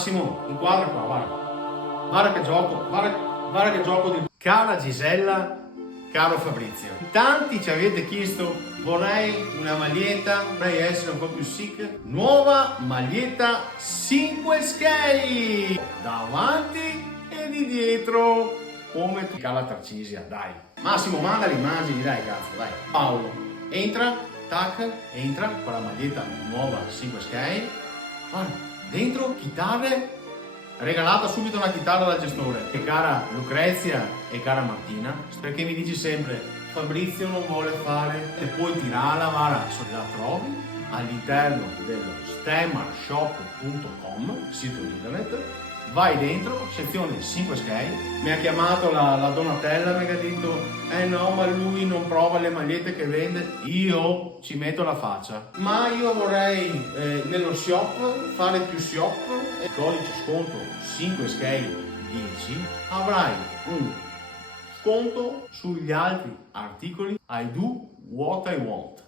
Massimo, inquadra qua, guarda. Guarda che gioco, guarda che gioco di... Cara Gisella, caro Fabrizio, tanti ci avete chiesto, vorrei una maglietta, vorrei essere un po' più chic. Nuova maglietta 5 scale, davanti e di dietro, come la Tarcisia, dai. Massimo, manda le immagini, dai cazzo, dai. Paolo, entra, tac, entra con la maglietta nuova 5 scale. Guarda, dentro chitarre, regalata subito una chitarra dal gestore. E cara Lucrezia e cara Martina, perché mi dici sempre Fabrizio non vuole fare e poi tirarla, guarda, la trovi all'interno dello stemarshop.com, sito internet. Vai dentro, sezione 5 scale. Mi ha chiamato la Donatella, mi ha detto no, ma lui non prova le magliette che vende. Io ci metto la faccia, ma io vorrei nello shop fare più shop. E codice sconto 5 scale 10, avrai un sconto sugli altri articoli. I do what I want.